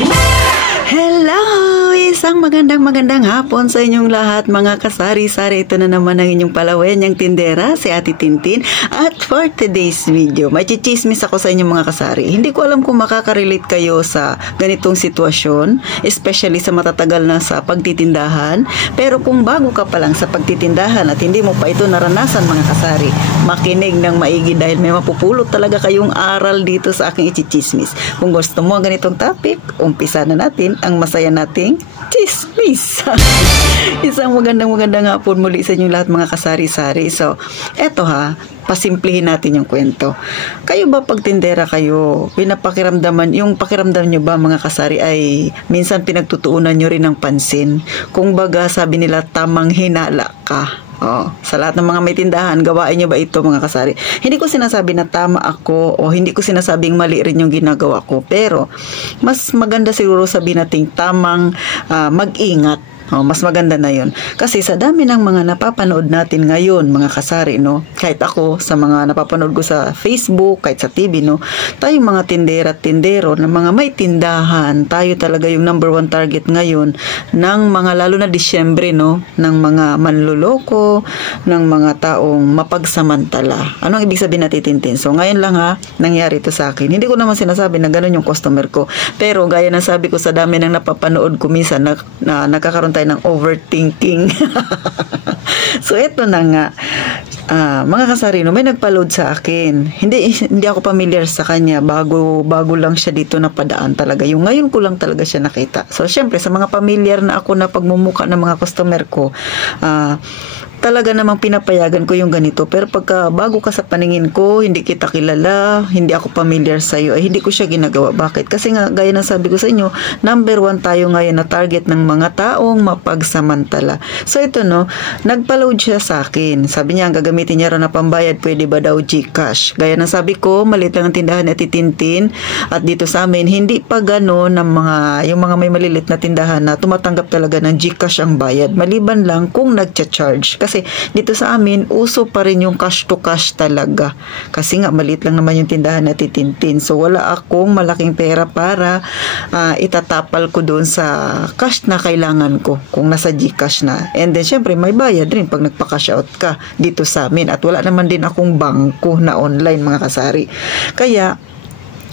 Hello! Isang magandang hapon sa inyong lahat mga kasari-sari. Ito na naman ang inyong palawanyang tindera, si Ate Tintin. At for today's video, may chichismis ako sa inyong mga kasari. Hindi ko alam kung makaka-relate kayo sa ganitong sitwasyon, especially sa matatagal na sa pagtitindahan. Pero kung bago ka pa lang sa pagtitindahan at hindi mo pa ito naranasan mga kasari, makinig ng maigi dahil may mapupulot talaga kayong aral dito sa aking ichichismis. Kung gusto mo ang ganitong topic, umpisa na natin ang masaya nating chismis. Isang magandang hapon muli sa inyong lahat mga kasari-sari. So, eto pasimplihin natin yung kwento. Kayo ba pag tindera kayo, yung pakiramdam nyo ba mga kasari ay minsan pinagtutuunan nyo rin ng pansin? Kung baga sabi nila tamang hinala ka. Sa lahat ng mga may tindahan, gawain nyo ba ito mga kasari? Hindi ko sinasabi na tama ako o hindi ko sinasabing mali rin yung ginagawa ko. Pero, mas maganda siguro sabihin natin tamang mag-ingat. Mas maganda na yun. Kasi sa dami ng mga napapanood natin ngayon, mga kasari, no? Kahit ako, sa mga napapanood ko sa Facebook, kahit sa TV, no? Tayong mga tindera at tindero, na mga may tindahan, tayo talaga yung number one target ngayon ng mga, lalo na Disyembre, no? Ng mga manluloko, ng mga taong mapagsamantala. Anong ibig sabihin natin, Tintin? So, ngayon lang nangyari ito sa akin. Hindi ko naman sinasabi na ganun yung customer ko. Pero, gaya ng sabi ko sa dami ng napapanood ko minsan, na nakakaroon ng overthinking. So, eto na nga. Mga kasarino, may nagpa-load sa akin. Hindi ako familiar sa kanya. Bago lang siya dito napadaan talaga. Yung ngayon ko lang talaga siya nakita. So, syempre, sa mga familiar na ako na pagmumuka ng mga customer ko, talaga namang pinapayagan ko yung ganito. Pero pagka bago ka sa paningin ko, hindi kita kilala, hindi ako familiar sa iyo, ay hindi ko siya ginagawa. Bakit? Kasi nga, gaya ng sabi ko sa inyo, number one tayo ngayon na target ng mga taong mapagsamantala. So ito nagpa-load siya sa akin. Sabi niya, ang gagamitin niya raw na pambayad, pwede ba daw GCash? Gaya ng sabi ko, maliit lang ang tindahan ni Ate Tintin. At dito sa amin, hindi pa gano'n yung mga may malilit na tindahan na tumatanggap talaga ng GCash ang bayad. Maliban lang kung nagcha-charge. Kasi dito sa amin, uso pa rin yung cash to cash talaga. Kasi nga, maliit lang naman yung tindahan na Tintin. So, wala akong malaking pera para itatapal ko doon sa cash na kailangan ko kung nasa GCash na. And then, syempre, may bayad rin pag nagpa-cash out ka dito sa amin. At wala naman din akong bangko na online, mga kasari. Kaya,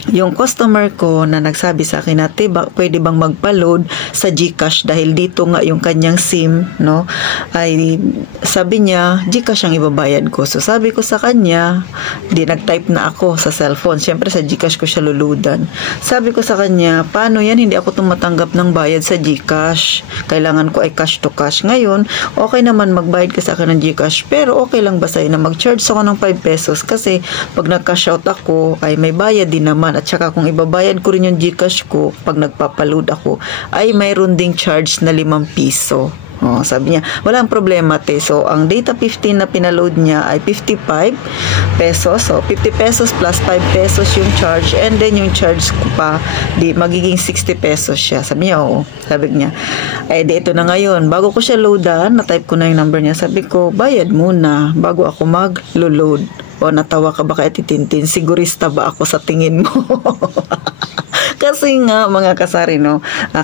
yung customer ko na nagsabi sa akin na, pwede bang magpa-load sa GCash dahil dito nga yung kanyang SIM, no? Ay sabi niya, GCash ang ibabayad ko. So sabi ko sa kanya, nag-type na ako sa cellphone. Siyempre sa GCash ko siya luludan. Sabi ko sa kanya, paano yan? Hindi ako tumatanggap ng bayad sa GCash. Kailangan ko ay cash to cash. Ngayon, okay naman magbayad ka sa akin ng GCash, pero okay lang ba sa'yo na mag-charge ako ng 5 pesos? Kasi pag nag-cash out ako, ay may bayad din naman. At saka kung ibabayad ko rin yung GCash ko, pag nagpapaload ako, ay mayroon ding charge na 5 piso. Sabi niya, walang problema te. So, ang data 15 na pinaload niya ay 55 pesos. So, 50 pesos plus 5 pesos yung charge. And then, yung charge ko pa, magiging 60 pesos siya. Sabi niya, oo. Sabi niya, ito na ngayon. Bago ko siya loadan, na-type ko na yung number niya. Sabi ko, bayad muna bago ako mag-load. Natawa ka ba kay Ate Tintin? Sigurista ba ako sa tingin mo? Kasi nga, mga kasari,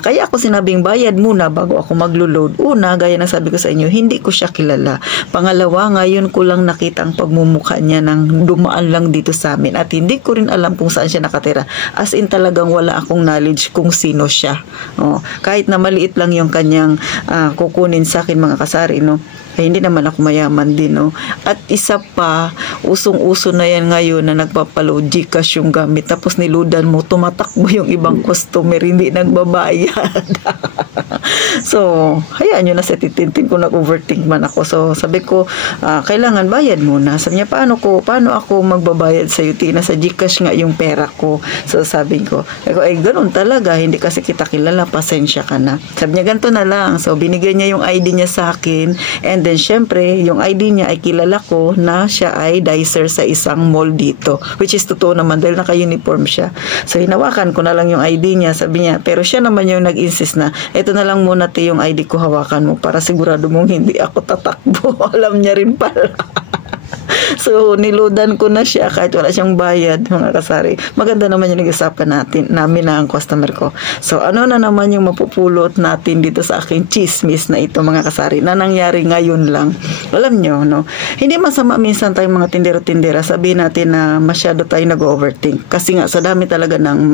kaya ako sinabing bayad muna bago ako maglo-load. Una, gaya na sabi ko sa inyo, hindi ko siya kilala. Pangalawa, ngayon ko lang nakita ang pagmumukha niya nang dumaan lang dito sa amin. At hindi ko rin alam kung saan siya nakatira. As in, talagang wala akong knowledge kung sino siya. Kahit na maliit lang yung kanyang kukunin sa akin, mga kasari, ay hindi naman ako mayaman din, At isa pa, usong-uso na yan ngayon na nagpapaload GCash yung gamit. Tapos niludan mo, tumatakbo yung ibang customer, hindi nagbabayad. So, hayaan nyo na sa titintin ko, nag-overthink man ako. So, sabi ko, kailangan bayad muna. Sabi niya, paano ako magbabayad sa UT na sa GCash nga yung pera ko? So, sabi ko, ganun talaga, hindi kasi kita kilala, pasensya ka na. Sabi niya, ganito na lang. So, binigay niya yung ID niya sa akin, and then, syempre, yung ID niya ay kilala ko na siya ay dicer sa isang mall dito. Which is totoo naman dahil naka-uniform siya. So, hinawakan ko na lang yung ID niya. Sabi niya, pero siya naman yung nag-insist na, eto na lang muna yung ID ko, hawakan mo para sigurado mong hindi ako tatakbo. Alam niya rin pala. So, niloadan ko na siya kahit wala siyang bayad, mga kasari. Maganda naman yung nag-usapan namin na ang customer ko. So, ano na naman yung mapupulot natin dito sa aking chismis na ito, mga kasari, na nangyari ngayon lang. Alam nyo, no? Hindi masama minsan tayong mga tindero-tindera, sabihin natin na masyado tayo nag-overthink. Kasi nga, sa dami talaga ng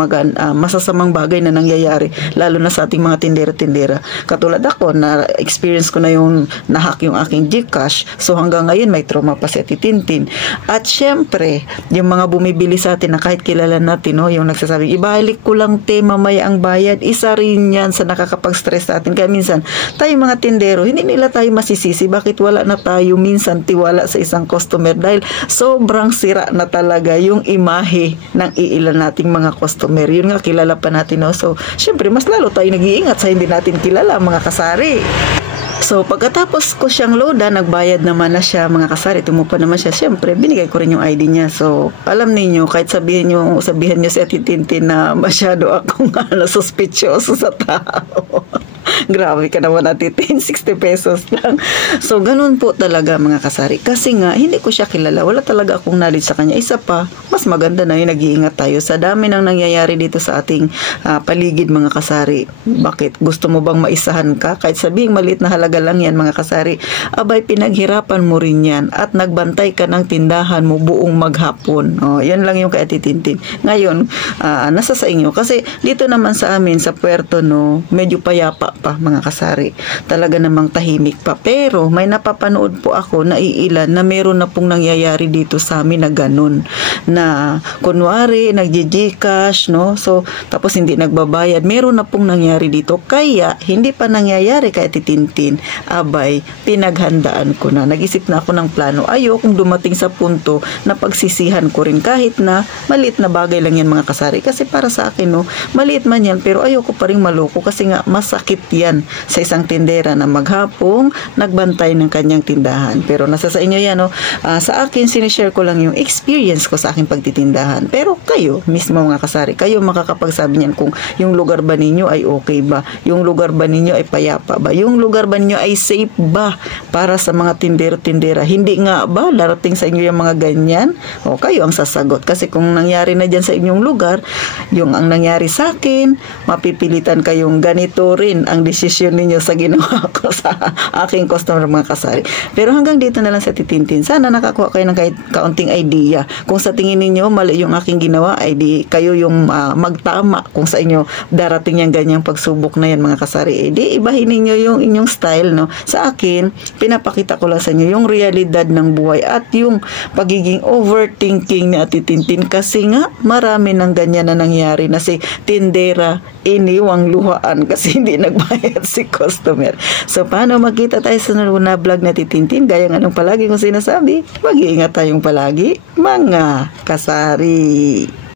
masasamang bagay na nangyayari, lalo na sa ating mga tindero-tindera. Katulad ako, na-experience ko na yung nahack yung aking Gcash. So, hanggang ngayon, may trauma pa si Tintin. At syempre, yung mga bumibili sa atin na kahit kilala natin, no, yung nagsasabi, ibalik ko lang mamaya ang bayad, isa rin yan sa nakakapag-stress sa atin. Kaya minsan, tayo mga tindero, hindi nila tayo masisisi. Bakit wala na tayo minsan tiwala sa isang customer? Dahil sobrang sira na talaga yung imahe ng iilan nating mga customer. Yun nga, kilala pa natin, no? So, syempre, mas lalo tayo nag-iingat sa hindi natin kilala, mga kasari. So, pagkatapos ko siyang loada, nagbayad naman na siya, mga kasari, tumupa naman siya. Siyempre, binigay ko rin yung ID niya. So, alam niyo kahit sabihin niyo si Ate Tintin na masyado akong suspicioso sa tao. Grabe ka naman, Ate Tin, 60 pesos lang. So, ganun po talaga, mga kasari. Kasi nga, hindi ko siya kilala. Wala talaga akong knowledge sa kanya. Isa pa, mas maganda na yung nag-iingat tayo sa dami ng nangyayari dito sa ating paligid, mga kasari. Bakit? Gusto mo bang maisahan ka? Kahit sabihing maliit na halaga lang yan, mga kasari. Abay, pinaghirapan mo rin yan at nagbantay ka ng tindahan mo buong maghapon. Oh, yan lang yung kay Ate Tintin. Ngayon, nasa sa inyo. Kasi dito naman sa amin, sa Puerto, no, medyo payapa pa, mga kasari. Talaga namang tahimik pa. Pero may napapanood po ako na iilan na meron na pong nangyayari dito sa amin na ganun. Na kunwari, nag-Gcash, no? So, tapos hindi nagbabayad. Meron na pong nangyari dito. Kaya, hindi pa nangyayari kay Ate Tintin. Abay, pinaghandaan ko na. Nag-isip na ako ng plano. Ayokong dumating sa punto na pagsisihan ko rin. Kahit na maliit na bagay lang yan, mga kasari. Kasi para sa akin, no, maliit man yan, pero ayoko pa rin maloko kasi nga masakit yan sa isang tindera na maghapong nagbantay ng kanyang tindahan. Pero nasa sa inyo yan, no? Sa akin, sinishare ko lang yung experience ko sa aking pagtitindahan. Pero kayo, mismo mga kasari, kayo makakapagsabi niyan kung yung lugar ba ninyo ay okay ba? Yung lugar ba ninyo ay payapa ba? Yung lugar ba ninyo ay safe ba para sa mga tindero-tindera? Hindi nga ba darating sa inyo yung mga ganyan? O kayo ang sasagot. Kasi kung nangyari na dyan sa inyong lugar, yung ang nangyari sa akin, mapipilitan kayong ganito rin ang desisyon ninyo sa ginawa ko sa aking customer, mga kasari. Pero hanggang dito na lang sa Titintin. Sana nakakuha kayo ng kahit kaunting idea. Kung sa tingin ninyo mali yung aking ginawa, ay di kayo yung magtama kung sa inyo darating yung ganyang pagsubok na yan, mga kasari. Di ibahin ninyo yung inyong style, no? Sa akin, pinapakita ko lang sa inyo yung realidad ng buhay at yung pagiging overthinking ni Ate Tintin kasi nga marami ng ganyan na nangyari na si tindera iniwang luhaan kasi hindi nagbayad si customer. So, paano magkita tayo sa na vlog na Titintin? Gaya nga nung palagi kong sinasabi, mag-iingat tayong palagi, mga kasari.